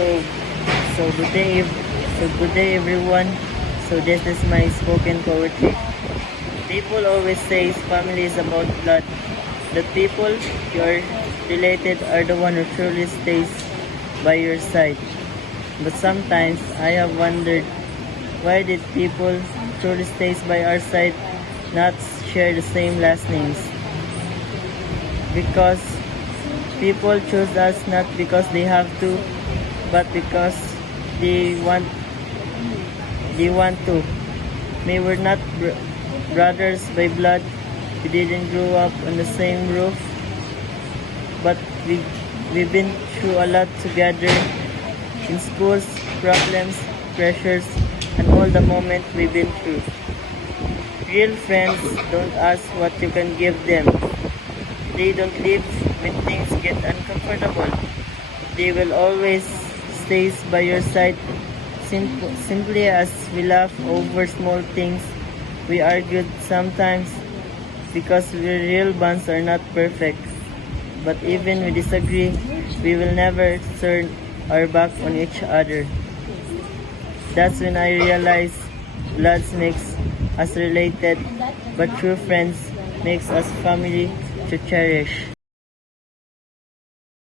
So, good day everyone. So this is my spoken poetry. People always say family is about blood. The people you are related are the one who truly stays by your side. But sometimes I have wondered, why did people truly stays by our side not share the same last names? Because people choose us not because they have to, but because they want to. May we're not brothers by blood. We didn't grow up on the same roof, but we've been through a lot together in schools, problems, pressures, and all the moments we've been through. Real friends don't ask what you can give them. They don't leave when things get uncomfortable. They will always stay by your side simply as we laugh over small things. We argue sometimes because real bonds are not perfect. But even we disagree, we will never turn our back on each other. That's when I realize blood makes us related, but true friends makes us family to cherish.